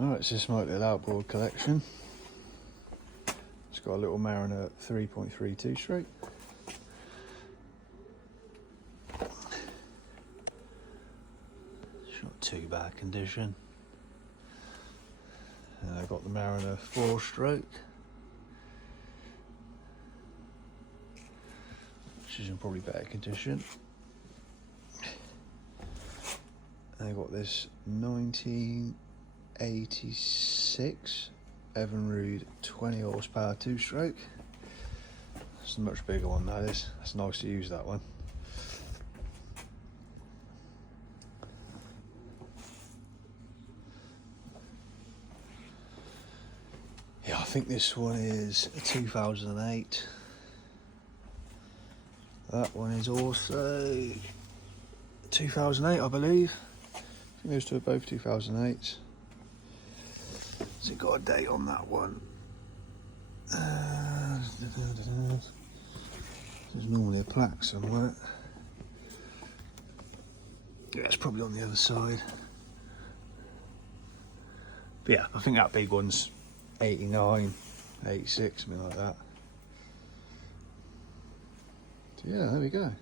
Alright, it's this little outboard collection. It's got a little Mariner 3.32 stroke. It's not too bad condition. And I've got the Mariner 4 stroke, which is in probably better condition. And I've got this 1986 Evinrude 20 horsepower 2-stroke. It's a much bigger one, that is. That's nice to use, that one. Yeah, I think this one is a 2008. That one is also 2008, I believe. I think those two are both 2008. Has it got a date on that one? There's normally a plaque somewhere. Yeah, it's probably on the other side. But yeah, I think that big one's 89, 86, something like that. So yeah, there we go.